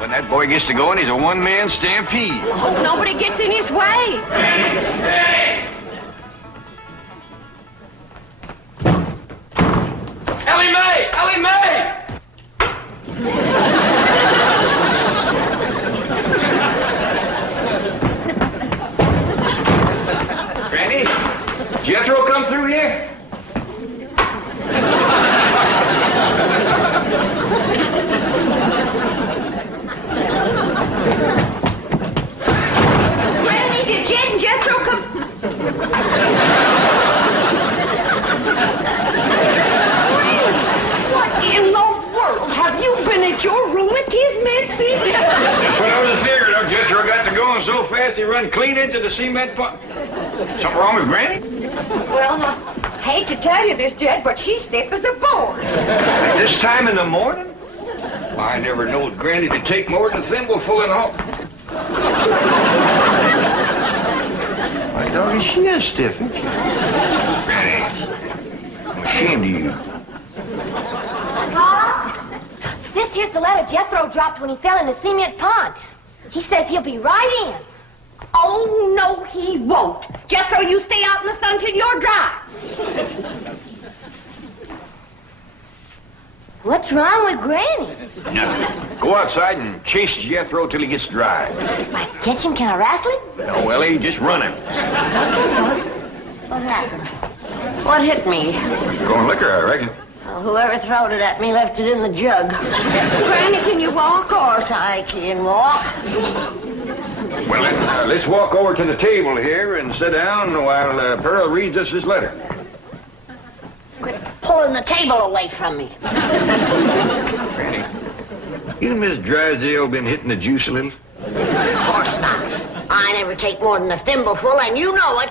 When that boy gets to going, he's a one-man stampede. Hope nobody gets in his way. Hey! Ellie Mae! Ellie Mae! Granny, Jethro come through here? Granny, did Jed and Jethro come? What in the world? Have you been at your room at his message? That's what I was figuring. Jethro got to going so fast he run clean into the cement pot. Something wrong with Granny? Well, I hate to tell you this, Jed, but she's stiff as a board. At this time in the morning? I never knowed Granny to take more than a thimbleful and all. My doggy, she is stiff, isn't she? Granny, I'm ashamed of you. Pa, this here's the letter Jethro dropped when he fell in the cement pond. He says he'll be right in. Oh, no, he won't. Jethro, you stay out in the sun till you're dry. What's wrong with Granny? Nothing. Go outside and chase Jethro till he gets dry. If I catch him, can I wrestle him? No, Ellie, just run him. What happened? What hit me? Going liquor, I reckon. Oh, whoever throwed it at me left it in the jug. Granny, can you walk? Of course I can walk. Well, then, let's walk over to the table here and sit down while Pearl reads us this letter. Quit pulling the table away from me. Granny, you and Miss Drysdale been hitting the juice a little? Of course not. I never take more than a thimbleful, and you know it.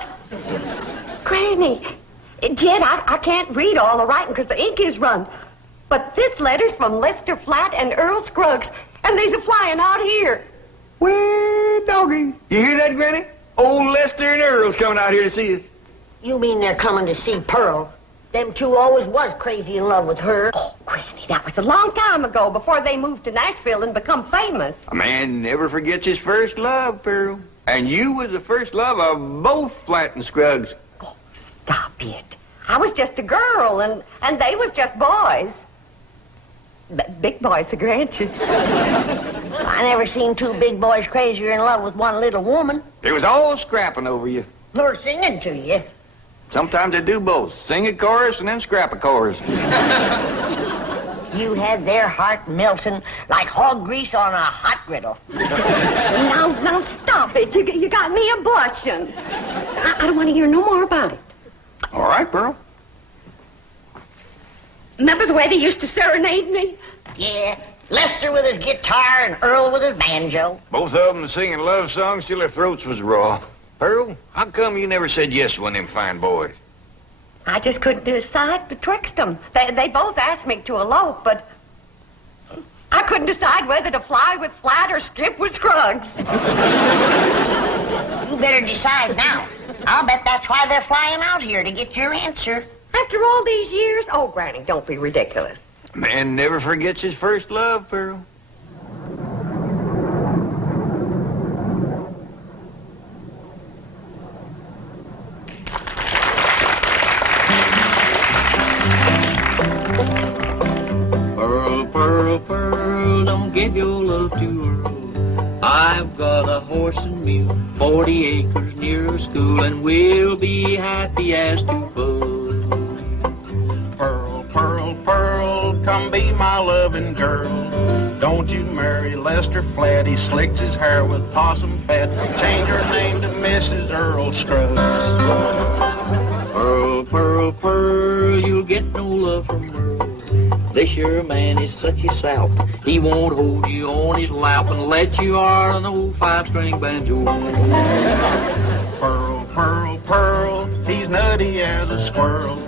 Granny, Jed, I can't read all the writing because the ink is run. But this letter's from Lester Flatt and Earl Scruggs, and they's a-flying out here. Well, doggy. You hear that, Granny? Old Lester and Earl's coming out here to see us. You mean they're coming to see Pearl? Them two always was crazy in love with her. Oh, Granny, that was a long time ago, before they moved to Nashville and become famous. A man never forgets his first love, Pearl. And you was the first love of both Flatt and Scruggs. Oh, stop it. I was just a girl, and they was just boys. Big boys, I grant you. I never seen two big boys crazier in love with one little woman. They was all scrapping over you. Or singing to you. Sometimes they do both. Sing a chorus and then scrap a chorus. You had their heart melting like hog grease on a hot griddle. Now, stop it. You got me a-blushing. I don't want to hear no more about it. All right, Pearl. Remember the way they used to serenade me? Yeah, Lester with his guitar and Earl with his banjo. Both of them singing love songs till their throats was raw. Pearl, how come you never said yes to one of them fine boys? I just couldn't decide betwixt them. They both asked me to elope, but I couldn't decide whether to fly with Flatt or skip with Scruggs. You better decide now. I'll bet that's why they're flying out here, to get your answer. After all these years? Oh, Granny, don't be ridiculous. A man never forgets his first love, Pearl. Pearl, Pearl, Pearl, don't give your love to Earl. I've got a horse and mule, 40 acres near a school, and we'll be happy as two buds. Pearl, Pearl, Pearl, come be my loving girl. Don't you marry Lester Flatt, he slicks his hair with possum fat. Change your name to Mrs. Earl Scruggs. Pearl, Pearl, Pearl, you'll get no love from Earl. This your man is such a sout. He won't hold you on his lap and let you are an old five-string banjo. Pearl, Pearl, Pearl, he's nutty as a squirrel.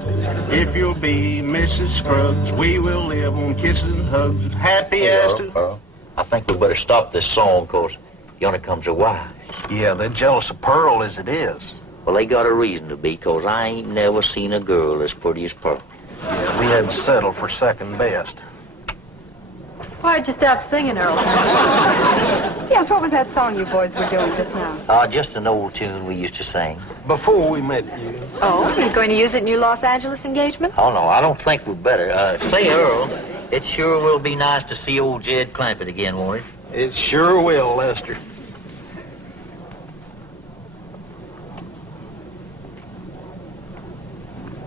If you'll be Mrs. Scruggs, we will live on kisses and hugs, happy as to... Earl, I think we better stop this song, 'cause yonder comes her wife. Yeah, they're jealous of Pearl as it is. Well, they got a reason to be, 'cause I ain't never seen a girl as pretty as Pearl. Yeah, we had to settle for second best. Why'd you stop singing, Earl? Yes, what was that song you boys were doing just now? Just an old tune we used to sing. Before we met you. Oh, you're going to use it in your Los Angeles engagement? Oh, no, I don't think we'd better. Say, Earl, it sure will be nice to see old Jed Clampett again, won't it? It sure will, Lester.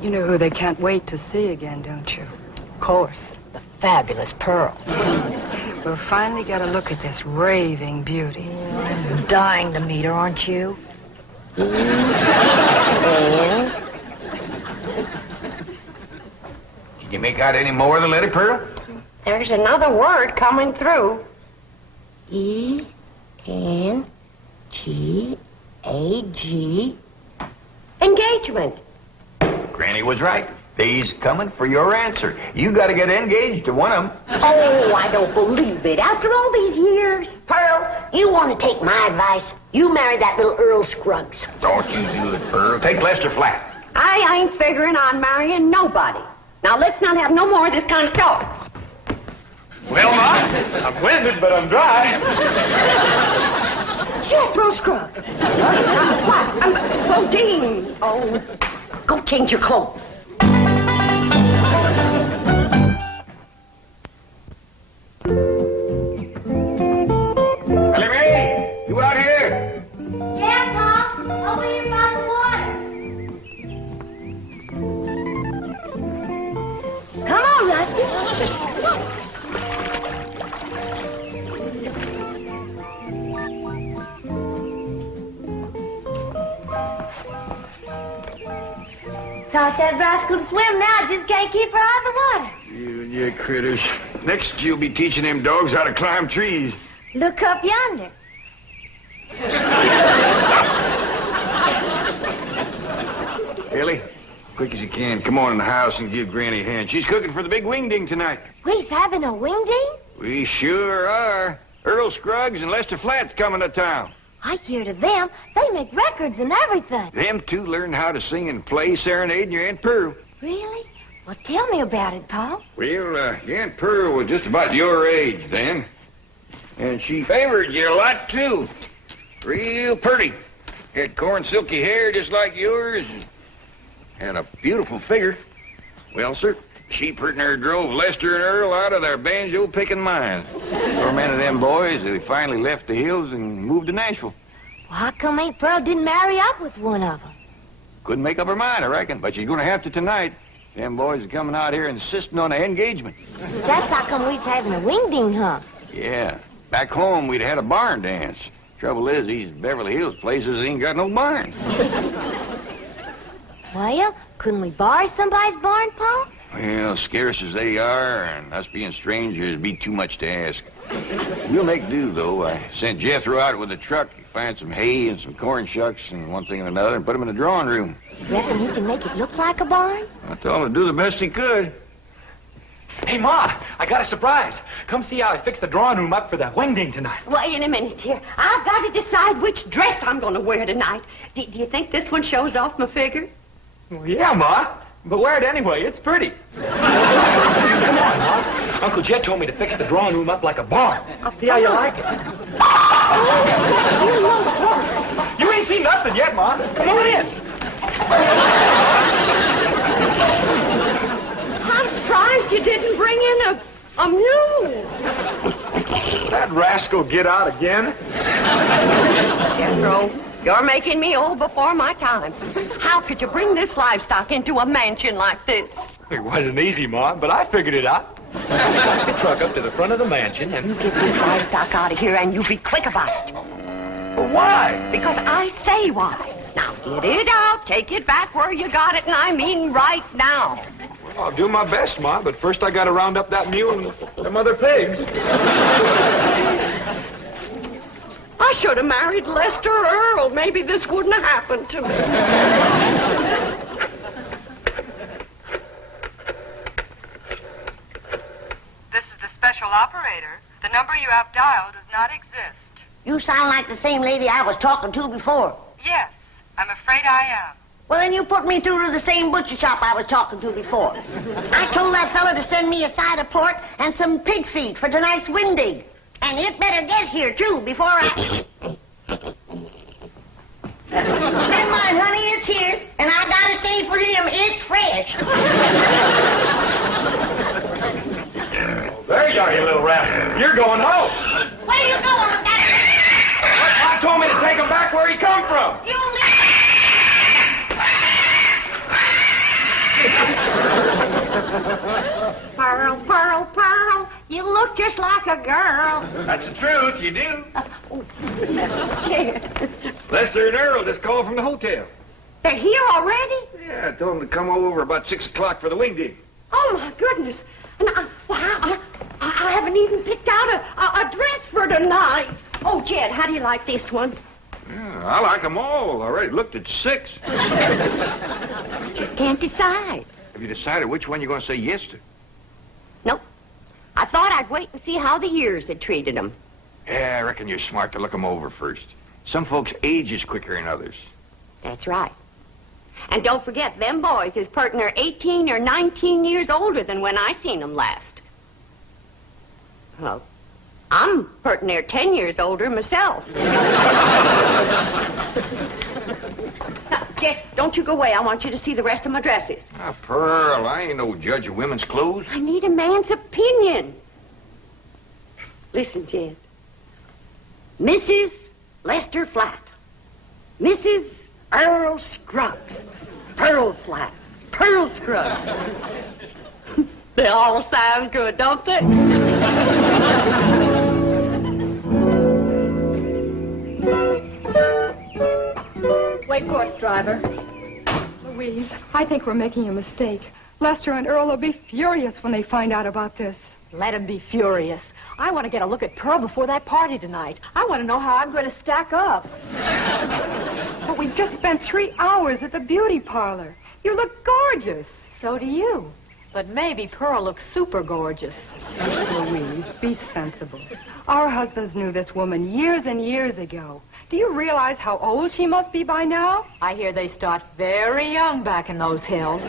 You know who they can't wait to see again, don't you? Of course, the fabulous Pearl. We'll finally get a look at this raving beauty. I'm dying to meet her, aren't you? Can you make out any more of the letter, Pearl? There's another word coming through. E-N-G-A-G. Engagement. Granny was right. He's coming for your answer. You got to get engaged to one of them. Oh, I don't believe it. After all these years. Pearl, you want to take my advice? You marry that little Earl Scruggs. Don't you do it, Pearl. Take Lester Flat. I ain't figuring on marrying nobody. Now, let's not have no more of this kind of talk. Well, Ma, I'm winded, but I'm dry. Jethro Scruggs. What? Bodine. Oh, go change your clothes. Ellie Mae, you out here? Yeah, Pop. Over here by the water. Come on, Rusty. Taught that rascal to swim now. I just can't keep her out of the water. You and your critters. Next, you'll be teaching them dogs how to climb trees. Look up yonder. Ellie, quick as you can, come on in the house and give Granny a hand. She's cooking for the big Wingding tonight. We's having a wingding? We sure are. Earl Scruggs and Lester Flat's coming to town. I hear to them. They make records and everything. Them two learned how to sing and play serenading your Aunt Pearl. Really? Well, tell me about it, Pa. Well, your Aunt Pearl was just about your age then. And she favored you a lot, too. Real pretty. Had corn silky hair just like yours. And had a beautiful figure. Well, sir, she pretty near drove Lester and Earl out of their banjo-picking mines. So many of them boys, they finally left the hills and moved to Nashville. Well, how come Aunt Pearl didn't marry up with one of them? Couldn't make up her mind, I reckon. But she's going to have to tonight. Them boys are coming out here insisting on an engagement. That's how come we's having a wingding, huh? Yeah. Back home, we'd had a barn dance. Trouble is, these Beverly Hills places ain't got no barns. Well, couldn't we borrow somebody's barn, Pa? Well, scarce as they are, and us being strangers, it'd be too much to ask. We'll make do, though. I sent Jethro out with a truck to find some hay and some corn shucks and one thing and another and put them in the drawing room. You reckon he can make it look like a barn? I told him to do the best he could. Hey, Ma, I got a surprise. Come see how I fixed the drawing room up for the Wingding tonight. Wait a minute here. I've got to decide which dress I'm going to wear tonight. Do you think this one shows off my figure? Well, yeah, Ma. But wear it anyway. It's pretty. Come on, Ma. Uncle Jed told me to fix the drawing room up like a barn. I'll see how you like it. You ain't seen nothing yet, Ma. Come on in. I'm surprised you didn't bring in a mule. That rascal get out again. Jethro, you're making me old before my time. How could you bring this livestock into a mansion like this? It wasn't easy, Ma, but I figured it out. Took the truck up to the front of the mansion and... You get this livestock out of here and you be quick about it. But why? Because I say why. Now, get it out, take it back where you got it, and I mean right now. Well, I'll do my best, Ma, but first I gotta round up that mule and them other pigs. I should have married Lester Earl. Maybe this wouldn't have happened to me. number you have dialed does not exist. You sound like the same lady I was talking to before. Yes, I'm afraid I am. Well, then you put me through to the same butcher shop I was talking to before. I told that fella to send me a side of pork and some pig feet for tonight's Wingding. And it better get here, too, before I... Never mind, honey, it's here. And I gotta say for him, it's fresh. There you are, you little rascal. You're going home. Where you going with that? I told me to take him back where he come from. You Pearl, Pearl, Pearl, you look just like a girl. That's the truth, you do. Jed, Lester and Earl just called from the hotel. they're here already? Yeah, I told them to come over about 6 o'clock for the Wingding. Oh, my goodness. And I haven't even picked out a dress for tonight. Oh, Jed, how do you like this one? Yeah, I like them all. I already looked at 6. Just can't decide. Have you decided which one you're going to say yes to? Nope. I thought I'd wait and see how the years had treated them. Yeah, I reckon you're smart to look them over first. Some folks age is quicker than others. That's right. And don't forget, them boys is pertin' are 18 or 19 years older than when I seen them last. Well, I'm pertin' near 10 years older myself. Now, Jeff, don't you go away. I want you to see the rest of my dresses. Ah, Pearl, I ain't no judge of women's clothes. I need a man's opinion. Listen, Jed. Mrs. Lester Flat. Mrs. Earl Scruggs. Pearl Flat. Pearl Scruggs. They all sound good, don't they? Wait for us, driver. Louise, I think we're making a mistake. Lester and Earl will be furious when they find out about this. Let him be furious. I want to get a look at Pearl before that party tonight. I want to know how I'm going to stack up. But we've just spent 3 hours at the beauty parlor. You look gorgeous. So do you. But maybe Pearl looks super gorgeous. Louise, be sensible. Our husbands knew this woman years and years ago. Do you realize how old she must be by now? I hear they start very young back in those hills.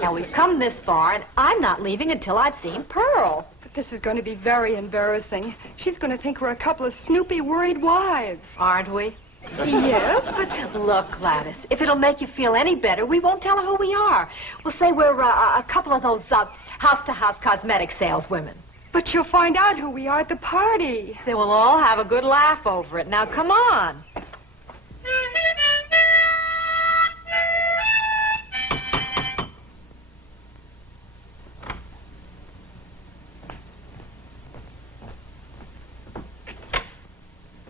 Now, we've come this far, and I'm not leaving until I've seen Pearl. But this is going to be very embarrassing. She's going to think we're a couple of snoopy, worried wives. Aren't we? Yes, but... Look, Gladys, if it'll make you feel any better, we won't tell her who we are. We'll say we're a couple of those house-to-house cosmetic saleswomen. But she'll find out who we are at the party. They will all have a good laugh over it. Now, come on.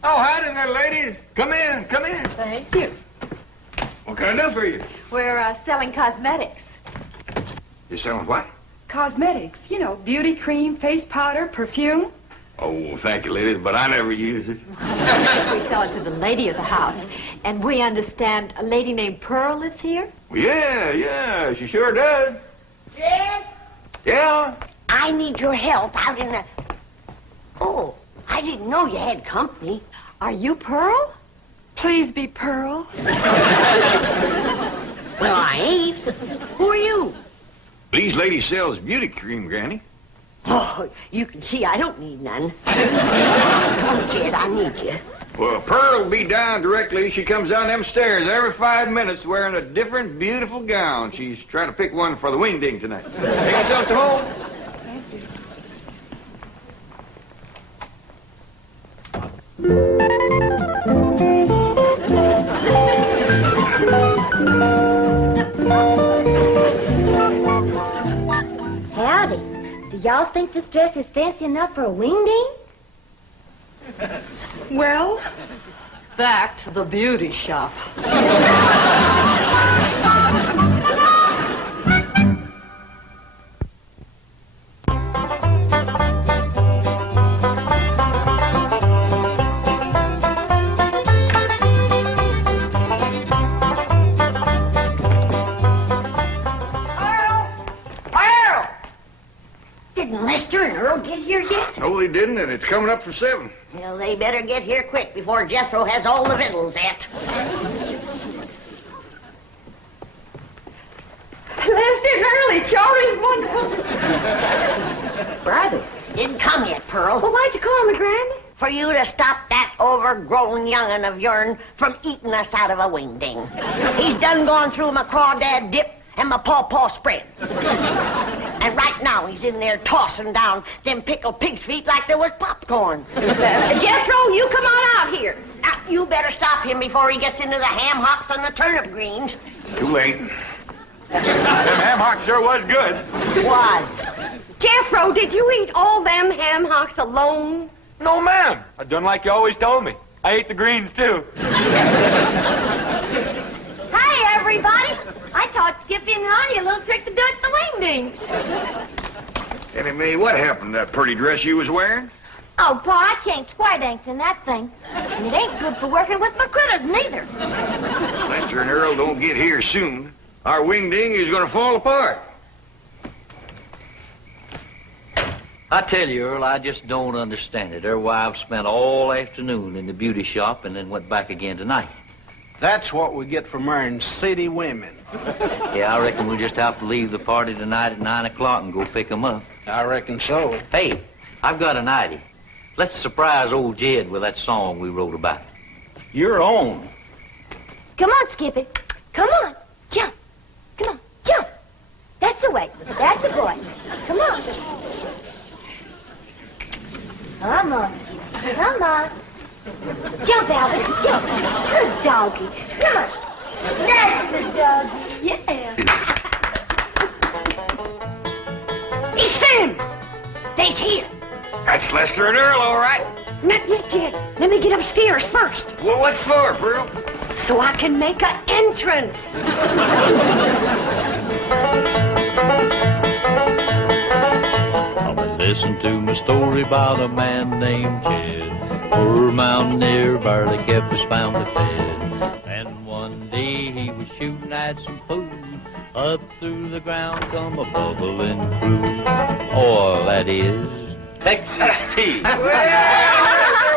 Oh, howdy there, ladies. Come in, come in. Thank you. What can I do for you? We're selling cosmetics. You selling what? Cosmetics, you know, beauty cream, face powder, perfume. Oh, thank you, ladies, but I never use it. We sell it to the lady of the house. And we understand a lady named Pearl lives here? Well, yeah, she sure does. Dad, Yeah? I need your help out in the... Oh, I didn't know you had company. Are you Pearl? Please be Pearl. Well, I ain't. Who are you? These ladies sells beauty cream, Granny. Oh, you can see I don't need none. Come, Jed, I need you. Well, Pearl will be down directly. She comes down them stairs every 5 minutes wearing a different beautiful gown. She's trying to pick one for the Wingding tonight. Take yourself to home. Thank you. Howdy. Do y'all think this dress is fancy enough for a Wingding? Well, Back to the beauty shop. Didn't Lester and Earl get here yet? No, they certainly didn't, and it's coming up for 7. Well, they better get here quick before Jethro has all the victuals at. Lester and Early, Charlie's wonderful. Brother, didn't come yet, Pearl. Well, why'd you call me, Granny? For you to stop that overgrown young'un of yourn from eating us out of a wingding. He's done gone through my crawdad dip and my pawpaw spread. And right now he's in there tossing down them pickled pig's feet like there was popcorn. Jethro, you come on out here. Now, you better stop him before he gets into the ham hocks and the turnip greens. Too late. Them ham hocks sure was good. Was. Jethro, did you eat all them ham hocks alone? No, ma'am. I done like you always told me. I ate the greens, too. Hi, everybody. I taught Skippy and Ronnie a little trick to do at the Wingding. Annie Mae, what happened to that pretty dress you was wearing? Oh, Pa, I can't square dance in that thing. And it ain't good for working with my critters, neither. Lester and Earl don't get here soon. Our wingding is going to fall apart. I tell you, Earl, I just don't understand it. Their wives spent all afternoon in the beauty shop and then went back again tonight. That's what we get for marrying city women. Yeah, I reckon we'll just have to leave the party tonight at 9 o'clock and go pick 'em up. I reckon so. Hey, I've got an idea. Let's surprise old Jed with that song we wrote about. Your own. Come on, Skippy. Come on. Jump. Come on. Jump. That's the way. That's the boy. Come on. Come on. Come on. Jump, Albert. Jump. Good doggy. Come on. That's the doggy. Yeah. He's them. They's here. That's Lester and Earl, all right. Not yet, Jed. Let me get upstairs first, Well, what for, Pearl? so I can make an entrance. Listen to my story about a man named Jed. Poor mountaineer barely kept his family fed. And one day he was shooting at some food. Up through the ground come a bubbling crude. Oil, that is, Texas tea. Well,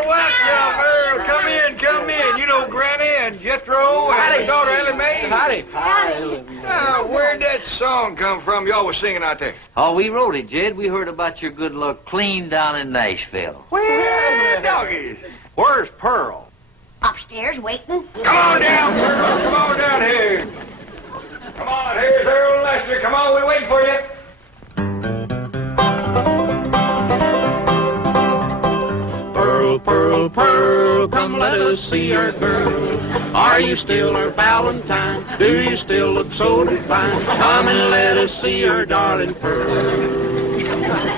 welcome, Earl. Come in, come in. You know Granny and Jethro and his daughter Ellie Mae. Howdy. Now, where'd that song come from you all was singing out there? Oh, we wrote it, Jed. We heard about your good luck clean down in Nashville. Well, doggies. Where's Pearl? Upstairs waiting. Come on down, Pearl. Come on down here. Come on, here's Earl and Lester. Come on, we're waiting for you. Pearl, Pearl, Pearl, come let us see our girl. Are you still our Valentine? Do you still look so divine? Come and let us see our darling Pearl.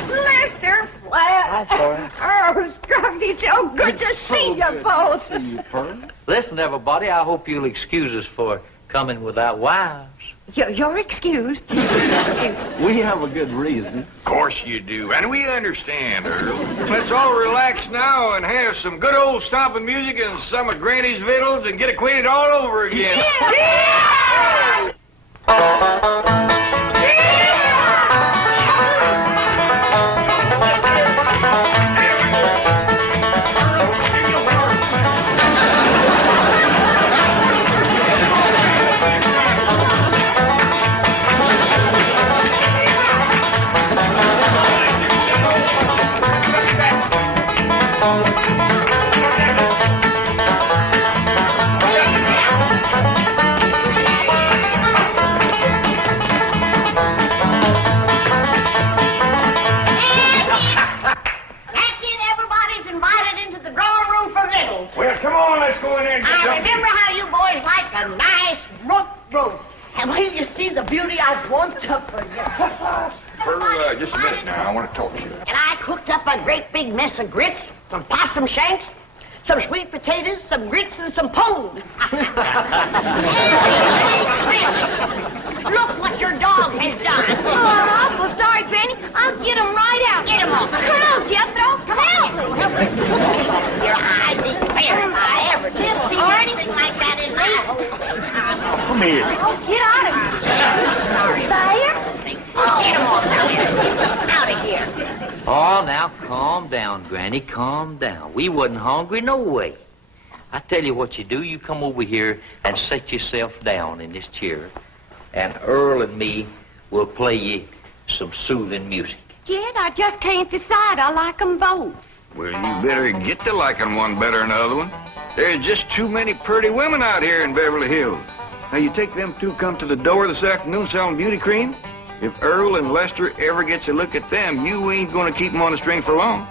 Lester, oh, Scruffy, so good to see you both. See you, Pearl. Listen, everybody, I hope you'll excuse us for coming without wives. You're excused. We have a good reason. Of course you do, and we understand, Earl. Let's all relax now and have some good old stomping music and some of Granny's victuals and get acquainted all over again. Yeah! Well, come on, let's go in there and get I something. remember how you boys like a nice roast. And when you see the beauty I've won up for you. Pearl, just a minute now. I want to talk to you. And I cooked up a great big mess of grits, some possum shanks, some sweet potatoes, some grits, and some pone. Look what your dog has done. Oh, I'm awful sorry, Granny. I'll get him right out. Get him off. Come on, Jethro. Come on. Your eyes didn't fair if I ever did see anything like that in my whole life. Come here. Oh, get out of here. Sorry. Fire? Oh, get him off now. Out of here. Oh, now calm down, Granny, calm down. We wasn't hungry no way. I tell you what you do. You come over here and set yourself down in this chair, and Earl and me will play you some soothing music. Jed, I just can't decide. I like 'em both. Well, you better get to liking one better than the other one. There's just too many pretty women out here in Beverly Hills. Now, you take them two come to the door this afternoon selling beauty cream. If Earl and Lester ever gets a look at them, you ain't going to keep them on the string for long.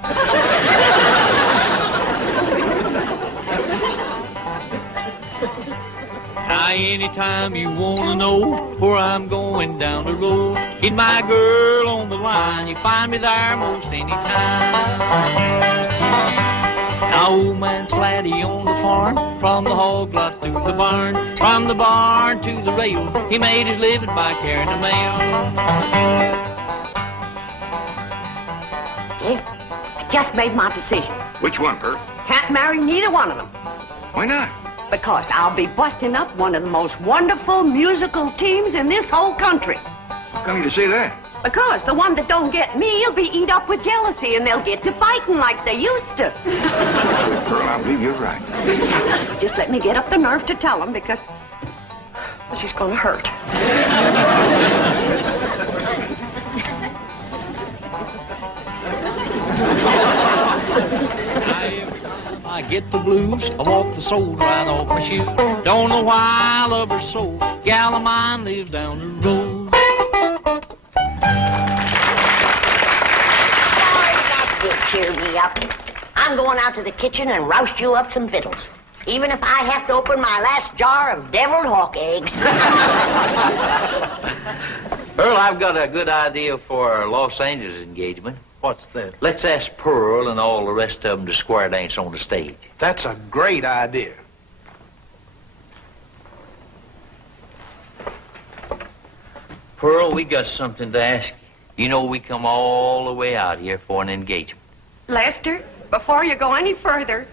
Now, anytime you want to know where I'm going down the road, get my girl on the line. You find me there most any time. Now, old man Slatty on the farm, from the hog lot to the barn, from the barn to the rail, he made his living by carrying the mail. Jed, I just made my decision. Which one, Pearl? Can't marry neither one of them. Why not? Because I'll be busting up one of the most wonderful musical teams in this whole country. How come you to say that? Because the one that don't get me will be eat up with jealousy, and they'll get to fighting like they used to. Pearl, I believe you're right. Just let me get up the nerve to tell them, because this is going to hurt. I get the blues, I walk the soles right off my shoes. Don't know why I love her so. Gal of mine lives down the road. Cheer me up. I'm going out to the kitchen and roust you up some victuals, even if I have to open my last jar of deviled hawk eggs. Earl, I've got a good idea for our Los Angeles engagement. What's that? Let's ask Pearl and all the rest of them to square dance on the stage. That's a great idea. Pearl, we got something to ask you. You know we come all the way out here for an engagement. Lester, before you go any further,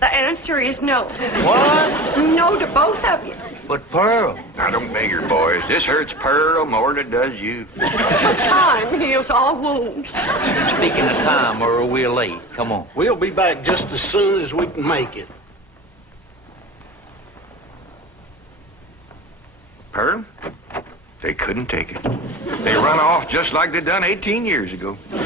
the answer is no. What? No to both of you. But Pearl. Now, don't beg her, boys. This hurts Pearl more than it does you. Time heals all wounds. Speaking of time, Earl, we're late. Come on. We'll be back just as soon as we can make it. Pearl, they couldn't take it. They run off just like they done 18 years ago. They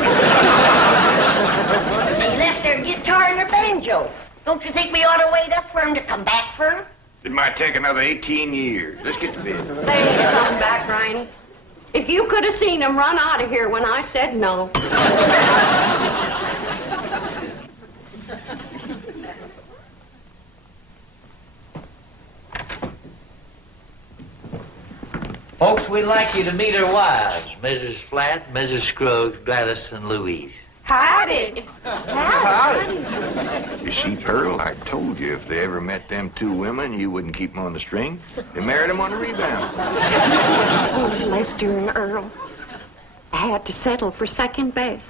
left their guitar and their banjo. Don't you think we ought to wait up for them to come back for them? It might take another 18 years. Let's get to bed. They ain't coming back, Riney. If you could have seen them run out of here when I said no. Folks, we'd like you to meet our wives, Mrs. Flatt, Mrs. Scruggs, Gladys, and Louise. Howdy. You see, Pearl, I told you if they ever met them two women, you wouldn't keep them on the string. They married them on the rebound. Oh, Lester and Earl. I had to settle for second best.